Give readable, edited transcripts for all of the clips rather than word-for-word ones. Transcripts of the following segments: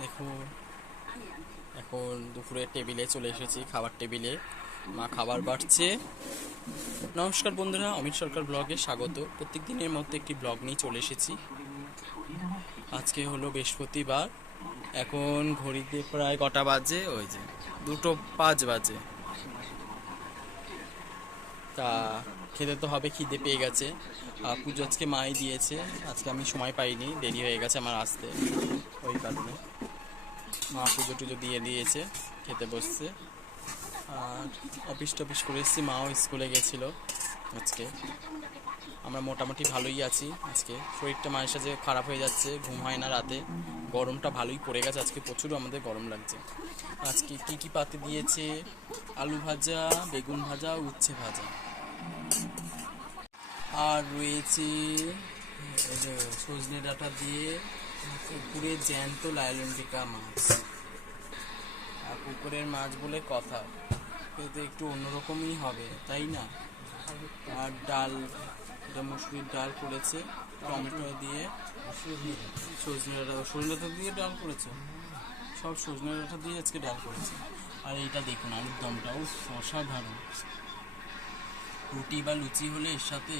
দেখো, এখন দুপুরে টেবিলে চলে এসেছি, খাবার টেবিলে। মা খাবার বাড়ছে। নমস্কার বন্ধুরা, অমিত সরকার ব্লগে স্বাগত। প্রত্যেক দিনের মধ্যে একটি ব্লগ নিয়ে চলে এসেছি। আজকে হলো বৃহস্পতিবার। এখন ঘড়িতে প্রায় কটা বাজে? ওই যে 2:05 বাজে। তা খেতে তো হবে, খিদে পেয়ে গেছে। পুজো আজকে মাই দিয়েছে, আজকে আমি সময় পাইনি, দেরি হয়ে গেছে আমার আসতে, ওই কারণে। মা পুজো টুজো দিয়ে দিয়েছে, খেতে বসছে। আর অফিস টফিস করে এসেছি, মাও স্কুলে গেছিলো আজকে। আমরা মোটামুটি ভালোই আছি। আজকে শরীরটা মায়ের সাথে খারাপ হয়ে যাচ্ছে, ঘুম হয় না রাতে। গরমটা ভালোই পড়ে গেছে আজকে, প্রচুর আমাদের গরম লাগছে। আজকে কি কি পাতে দিয়েছে? আলু ভাজা, বেগুন ভাজা, উচ্ছে ভাজা, আর রয়েছে সজনে ডাঁটা দিয়ে পুকুরে জ্যান্ত লাইলনটিকা মাছ। আর পুকুরের মাছ বলে কথা, কিন্তু একটু অন্যরকমই হবে, তাই না? আর ডাল, এটা মুসুরির ডাল করেছে টমেটো দিয়ে। সজনে ডাঁটা দিয়ে ডাল করেছে, সব সজনে ডাঁটা দিয়ে আজকে ডাল করেছে। আর এইটা দেখুন, আলুর দমটাও অসাধারণ। রুটি বা লুচি হলে এর সাথে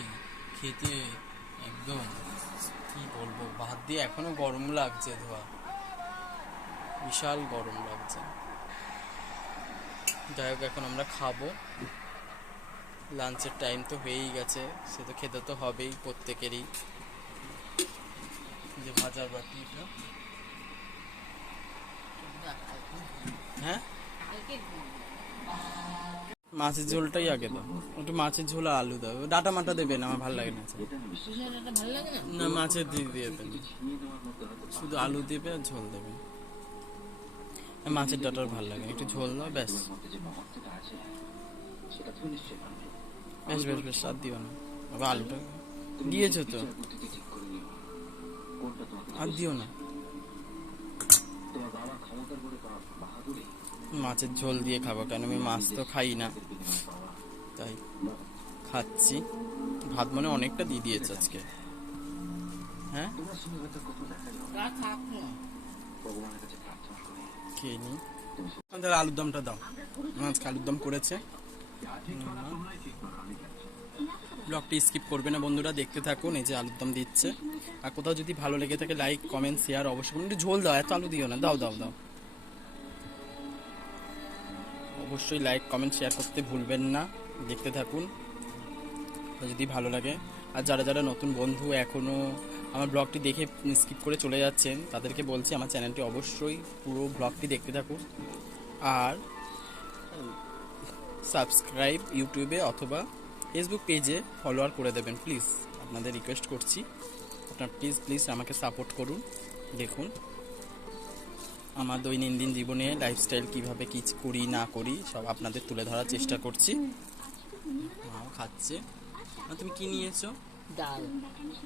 খেতে একদম কি বলবো, ভাত দিয়ে এখনো গরম লাগছে, ধোয়া বিশাল গরম লাগছে। যাই হোক, এখন আমরা খাবো। লাঞ্চের টাইম তো হয়েই গেছে, সে তো খেতে তো হবেই প্রত্যেকেরই। যে ভাজার বাটি, হ্যাঁ, মাছের ঝোলটাই আগে দাও, একটু মাছের ঝোল আর আলু দাও, ডাটা মাটা দেবে না, আমার ভালো লাগে না। না, মাছের দিয়ে দিয়ে দেবে, শুধু আলু দেবে আর ঝোল দেবে। মাছের ডাটার ভালো লাগে, একটু ঝোল দাও, ব্যাস বেশ বেশ বেশ। আর দিও না, আবার আলুটা দিয়েছো তো, আর দিও না। মাছের ঝোল দিয়ে খাবো, কেন আমি মাছ তো খাই না, তাই খাচ্ছি। ভাত মনে অনেকটা দিয়ে দিয়েছে আজকে। হ্যাঁ, খেয়ে নি। তাহলে আলুর দমটা দাও, আজকে আলুর দম করেছে। ব্লগটি স্কিপ করবে না বন্ধুরা, দেখতে থাকুন। এই যে আলুর দম দিচ্ছে। আর কোথাও যদি ভালো লেগে থাকে, লাইক কমেন্ট শেয়ার অবশ্যই। একটু ঝোল দাও, এত আলু দিও না, দাও দাও দাও। অবশ্যই লাইক কমেন্ট শেয়ার করতে ভুলবেন না, দেখতে থাকুন যদি ভালো লাগে। আর যারা যারা নতুন বন্ধু এখনও আমার ব্লগটি দেখে স্কিপ করে চলে যাচ্ছেন, তাদেরকে বলছি আমার চ্যানেলটি অবশ্যই পুরো ব্লগটি দেখতে থাকুন। আর সাবস্ক্রাইব ইউটিউবে অথবা ফেসবুক পেজে ফলোয়ার করে দেবেন প্লিজ, আপনাদের রিকোয়েস্ট করছি। আপনার প্লিজ প্লিজ আমাকে সাপোর্ট করুন। দেখুন আমার দৈনন্দিন জীবনে লাইফস্টাইল কীভাবে কী করি না করি সব আপনাদের তুলে ধরার চেষ্টা করছি। মাও খাচ্ছে। তুমি কি নিয়েছো? ডাল।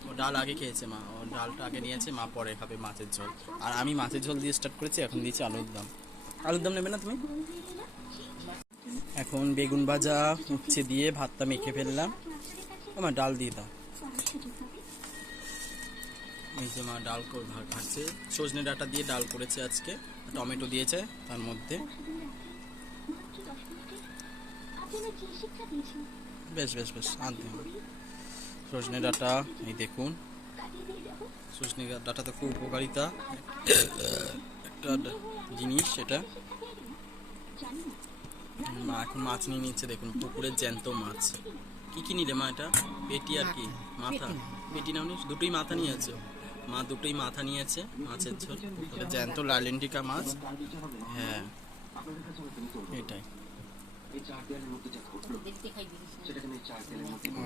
ও ডাল আগে খেয়েছে মা, ও ডালটা আগে নিয়েছে, মা পরে খাবে মাছের ঝোল। আর আমি মাছের ঝোল দিয়ে স্টার্ট করেছি, এখন দিয়েছি আলুর দম। আলুর দম নেবে না তুমি? এখন বেগুন ভাজা উচ্ছে দিয়ে ভাতটা মেখে ফেললাম। আমার ডাল দিয়ে দাও। এই যে মা ডাল খাচ্ছে, সজনে ডাঁটা দিয়ে ডাল করেছে আজকে, টমেটো দিয়েছে তার মধ্যে। বেশ বেশ বেশ, আনতে সজনে ডাঁটা, এই দেখুন সজনে ডাঁটা তো খুব উপকারিতা একটা জিনিস এটা। মা এখন মাছ নিয়ে নিচ্ছে, দেখুন পুকুরের জ্যান্ত মাছ। কি কি নিলে মা? এটা পেটি আর কি মাথা? পেটি নাও নি, দুটোই মাথা নিয়েছে মা, দুটোই মাথা নিয়েছে মাছের ঝোল। জ্যান্ত লালেন্টিকা মাছ, হ্যাঁ এটাই।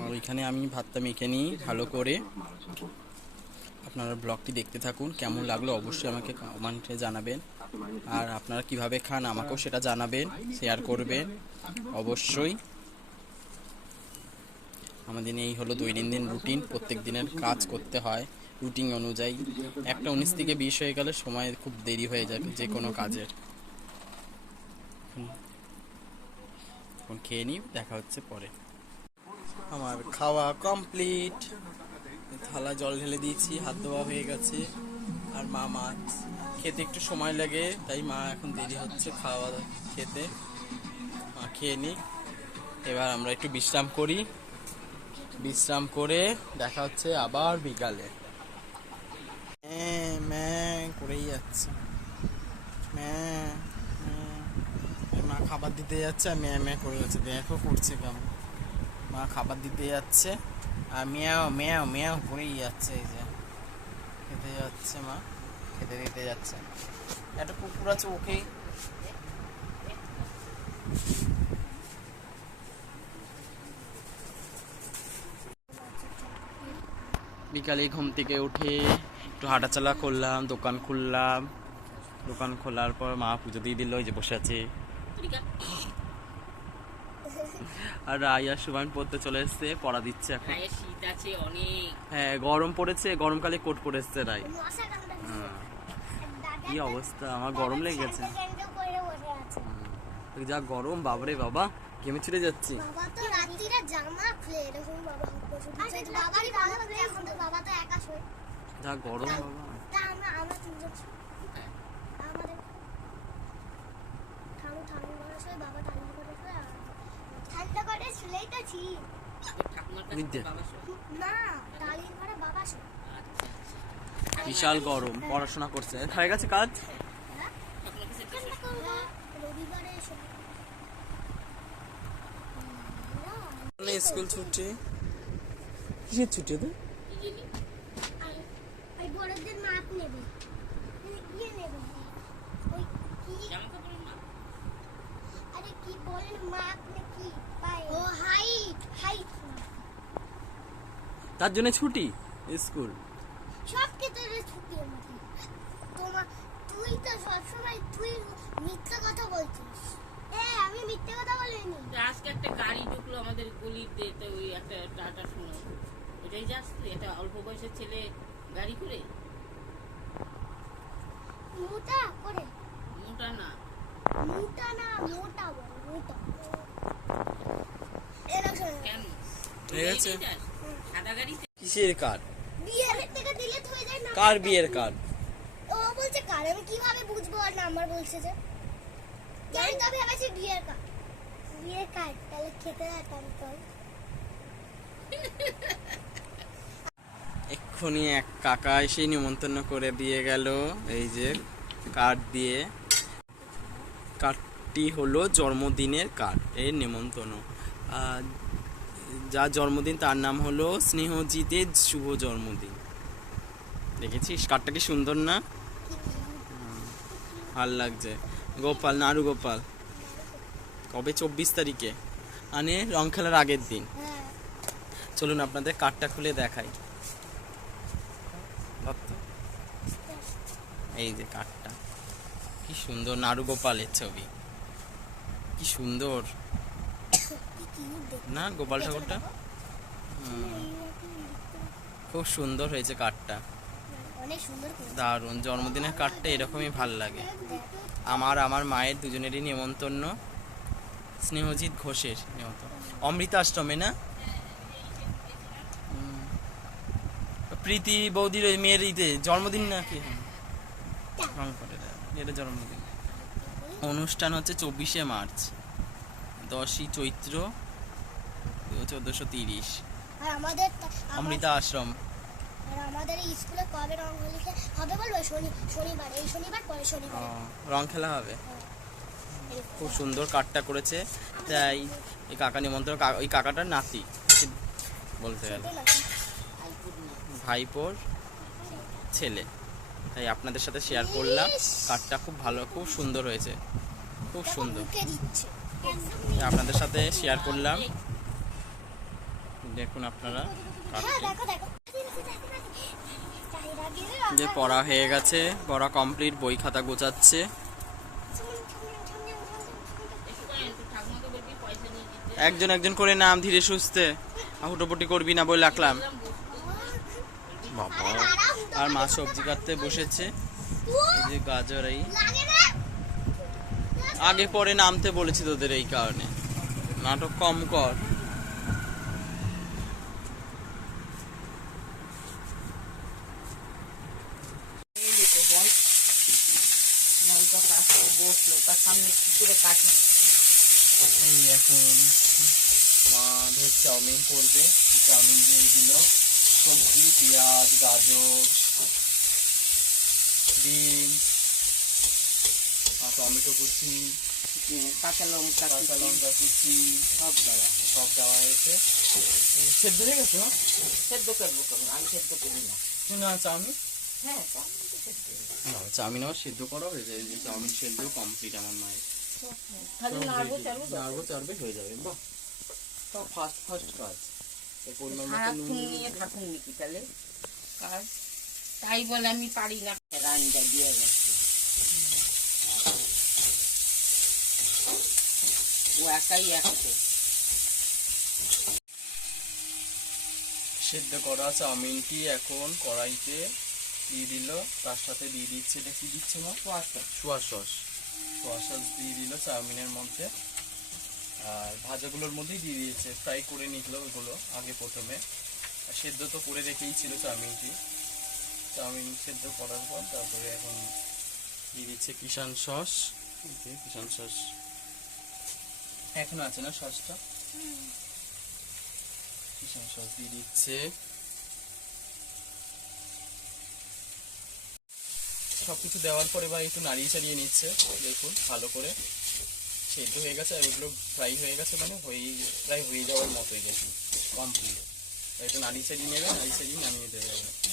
আর ওইখানে আমি ভাতটা মেখে নিই ভালো করে। আপনারা ব্লগটি দেখতে থাকুন, কেমন লাগলো অবশ্যই আমাকে কমেন্টে জানাবেন। আর আপনারা কিভাবে খান আমাকেও সেটা জানাবেন, শেয়ার করবেন অবশ্যই। আমাদের এই হলো দৈনন্দিন রুটিন, প্রত্যেক দিনের কাজ করতে হয় রুটিন অনুযায়ী। 1:19 থেকে 20 হয়ে গেলে সময় খুব দেরি হয়ে যাবে যে কোনো কাজের। এখন খেয়ে নিই, দেখা হচ্ছে পরে। আমার খাওয়া কমপ্লিট, থালা জল ঢেলে দিয়েছি, হাত ধোয়া হয়ে গেছে। আর মা মাছ খেতে একটু সময় লাগে, তাই মা এখন দেরি হচ্ছে খাওয়া খেতে। মা খেয়ে নিক, এবার আমরা একটু বিশ্রাম করি। বিশ্রাম করে দেখা হচ্ছে আবার বিকালে। করেই যাচ্ছে মা খাবার দিতে যাচ্ছে আর ম্যাঁ করে যাচ্ছে, দেখো করছে কেমন। মা খাবার দিতে যাচ্ছে আর ম্যাও ম্যাও ম্যাও করেই যাচ্ছে। এই যে খেতে যাচ্ছে, মা খেতে দিতে যাচ্ছে। একটা কুকুর আছে, ওকেই বিকালে ঘুম থেকে উঠে একটু হাঁটাচলা করলাম, দোকান খুললাম। দোকান খোলার পর মা পুজো দিয়ে দিল, ওই যে বসে আছে। আর রাই আর সুবান পড়তে চলে এসছে, পড়া দিচ্ছে এখন। শীত আছে অনেক, হ্যাঁ গরম পড়েছে, গরমকালে কোট পরে এসছে রাই। কি অবস্থা, আমার গরম লেগে গেছে। যা গরম, বাবারে বাবা, ঘেমে ছিড়ে যাচ্ছি। যা গরম বাবা। বিশাল গরম, পড়াশোনা করছে। হয়ে গেছে কাজ? স্কুল ছুটি, কিসের ছুটি? তো তার জন্য ছুটি স্কুল। সব ক্ষেত্রে ছুটি আমাদের। তুই তো সবসময় তুই মিথ্যা কথা বলছিস। আমি মিথ্যা কথা বলিনি। আজকে একটা গাড়ি ঢুকলো আমাদের গলিতে, তো ওই একটা টাটা শুনো, ওটাই যাচ্ছে। এটা অল্প বয়সের ছেলে গাড়ি করে, মোটা করে। মোটা না, মোটা না, মোটা বল, মোটা। কেন ঠিক আছে। সাদা গাড়িতে কিসের কার্ড? বিয়ের থেকে দিলে তো হয়ে যায় না। কার বিয়ের কার্ড? ও বলছে কার, আমি কিভাবে বুঝবো? আর নাম্বার বলছে যে জানি, তো ভেবেছি বিয়ের কার্ড। বিয়ের কার্ড তাহলে খেতে যেতাম তো। এক্ষুনি এক কাকা এসে নিমন্ত্রণ করে দিয়ে গেল, এই যে কার্ড দিয়ে। কার্ডটি হলো জন্মদিনের কার্ড, এর নিমন্ত্রণ। যার জন্মদিন তার নাম হলো স্নেহজিতের শুভ জন্মদিন। দেখেছিস কার্ডটা কি সুন্দর না? ভাল লাগছে। গোপাল, নাড়ু গোপাল। কবে? 24 তারিখে, মানে রং খেলার আগের দিন। চলুন আপনাদের কার্ডটা খুলে দেখাই। এই যে কার্ডটা, কি সুন্দর, নাড়ু গোপালের ছবি, কি সুন্দর না গোপাল ঠাকুরটা? খুব সুন্দর হয়েছে কার্ডটা, দারুণ। জন্মদিনের কার্ডটা এরকমই ভাল লাগে আমার মায়ের দুজনেরই নিমন্ত্রণ, স্নেহজিৎ ঘোষের নিমন্ত্রণ, অমৃতা আশ্রমে না? প্রীতি বৌদির ওই মেয়ের জন্মদিন নাকি? এটা জন্মদিন। অনুষ্ঠান হচ্ছে 24শে মার্চ, 10ই চৈত্র 1430, অমৃতা আশ্রম। আর আমাদের এই স্কুলে কবে রঙ্গোলি হবে বলবো? শনিবার, এই শনিবার পরে শনিবার রং খেলা হবে। খুব সুন্দর কার্ডটা করেছে, তাই এই কাকা নিমন্ত্রণ। ওই কাকাটার নাতি বলতে গেলে, ভাইপোর ছেলে। তাই আপনাদের সাথে শেয়ার করলাম। কার্ডটা খুব ভালো, খুব সুন্দর হয়েছে, খুব সুন্দর। আপনাদের সাথে শেয়ার করলাম, দেখুন আপনারা। যে পড়া হয়ে গেছে, পড়া কমপ্লিট, বই খাতা গোছাচ্ছে। একজন একজন করে নাম, ধীরে সুস্থে, হুটোপুটি করবি না বলে রাখলাম। বাবা, আর মা সবজি কাটতে বসেছে। এই যে গাজর, এই আগে পরে নামতে বলেছি তোদের, এই কারণে। নাটক কম কর। বসলো তার সামনে কি করে কাটি। এই এখন মা ধর চাউমিন করবে, চাউমিন দিয়ে দিল সবজি, পেঁয়াজ, গাজর, ডিম, টমেটো কুচি, কাঁচা লঙ্কা কাঁচা লঙ্কা কুচি সব দেওয়া হয়েছে। সেদ্ধ হয়ে গেছে না? সেদ্ধ করবো কেমন, আমি সেদ্ধ করি না। না চাউমিন হ্যাঁ চাউমিন তো সেদ্ধ হয়ে গেছে। না, চাউমিন আবার সেদ্ধ করা হয়েছে, এই যে চাউমিন সেদ্ধ কমপ্লিট আমার মায়ের। খালি নাড়বো চাড়বো তো। নাড়বো চাড়বে হয়ে যাবে। বাহ, সব ফাস্ট ফাস্ট কাজ। এই পরিমাণ মতো সারাক্ষণ নুন নিয়ে থাকুন নাকি তাহলে কাজ, তাই বলে আমি পারি না। রান্না দিয়ে গেছে, ও একাই আসছে। সেদ্ধ করা চাউমিনটি এখন কড়াইতে দিয়ে দিল, তার সাথে দিয়ে দিচ্ছে, এটা কি দিচ্ছে মা? সোয়া সস দিয়ে দিল চাউমিনের মধ্যে, আর ভাজাগুলোর মধ্যেই দিয়ে দিয়েছে, ফ্রাই করে নিল ওগুলো আগে প্রথমে। আর সেদ্ধ তো করে রেখেই ছিল চাউমিনটি, চাউমিন সেদ্ধ করার পর তারপরে এখন দিয়ে দিচ্ছে কিষান সস। কিষান সস এখন আছে না সসটা, কিষান সস দিয়ে দিচ্ছে। সবকিছু দেওয়ার পরে বা একটু নাড়িয়ে চাড়িয়ে নিচ্ছে, দেখুন ভালো করে সেদ্ধ হয়ে গেছে, আর ওগুলো ফ্রাই হয়ে গেছে, মানে প্রায় হয়ে যাওয়ার মতোই গেছে, কমপ্লিট। একটু নাড়িয়ে চাড়িয়ে নেবে, নাড়িয়ে চাড়িয়ে নামিয়ে দেবে।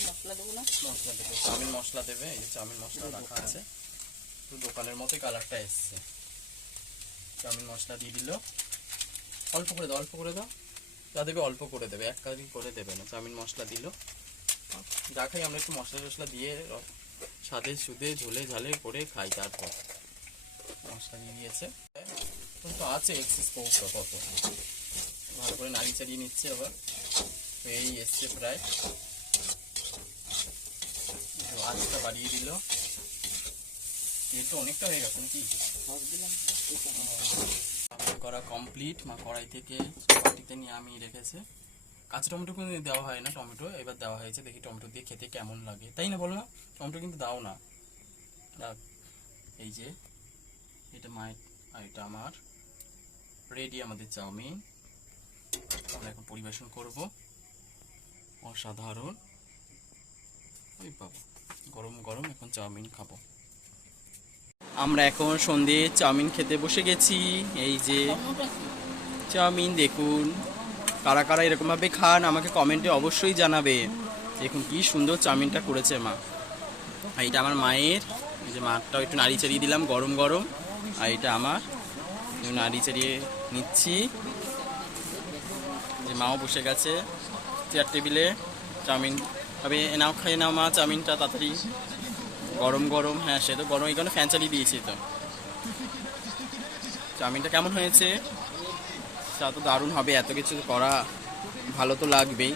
মশলা দেবো না, মশলা দেবে, চাউমিন মশলা দেবে, এই যে চাউমিন মশলা রাখা আছে, তো দোকানের মতোই কালারটা এসছে। চাউমিন মশলা দিয়ে দিল, অল্প করে দাও, অল্প করে দাও, যা দেবে অল্প করে দেবে, এক কারি করে দেবে না। চাউমিন মশলা দিল, যা খাই আমরা একটু মশলা টশলা দিয়ে স্বাদে সুদে ঝোলে ঝালে করে খাই। তারপর মশলা দিয়ে দিয়েছে, কিন্তু আছে এক্সেস পৌঁছা কত, ভালো করে নাড়ি চাড়িয়ে নিচ্ছে। আবার এই এসছে প্রায়, আঁচটা বাড়িয়ে দিল, তো অনেকটা হয়ে গেছে নাকি করা কমপ্লিট। মা কড়াই থেকে বাটিতে নিয়ে আমি রেখেছে। কাঁচা টমেটো কিন্তু দেওয়া হয় না, টমেটো এবার দেওয়া হয়েছে, দেখি টমেটো দিয়ে খেতে কেমন লাগে, তাই না বলো না? টমেটো কিন্তু দাও না। এই যে এটা মায়ের আর এটা আমার, রেডি আমাদের চাউমিন। আমরা এখন পরিবেশন করব, অসাধারণ। ওই বাবা, গরম গরম এখন চাউমিন খাবো। আমরা এখন সন্ধে চাউমিন খেতে বসে গেছি। এই যে চাউমিন দেখুন, কারা কারা এরকমভাবে খান আমাকে কমেন্টে অবশ্যই জানাবে। দেখুন কি সুন্দর চাউমিনটা করেছে মা। আর এটা আমার মায়ের, এই যে মারটাও একটু নাড়ি চাড়িয়ে দিলাম গরম গরম, আর এটা আমার, নাড়ি চাড়িয়ে নিচ্ছি। যে মাও বসে গেছে চেয়ার টেবিলে, চাউমিন তবে নাও খেয়ে নাও মা চাউমিনটা তাড়াতাড়ি, গরম গরম। হ্যাঁ সে তো গরম, এই কারণে ফ্যান চালিয়ে দিয়েছি। তো চাউমিনটা কেমন হয়েছে? তা তো দারুণ হবে, এত কিছু করা ভালো তো লাগবেই,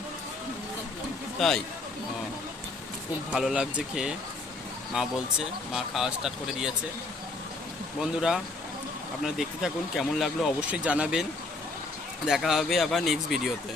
তাই খুব ভালো লাগছে খেয়ে। মা বলছে, মা খাওয়া স্টার্ট করে দিয়েছে। বন্ধুরা আপনারা দেখতে থাকুন, কেমন লাগলো অবশ্যই জানাবেন। দেখা হবে আবার নেক্সট ভিডিওতে।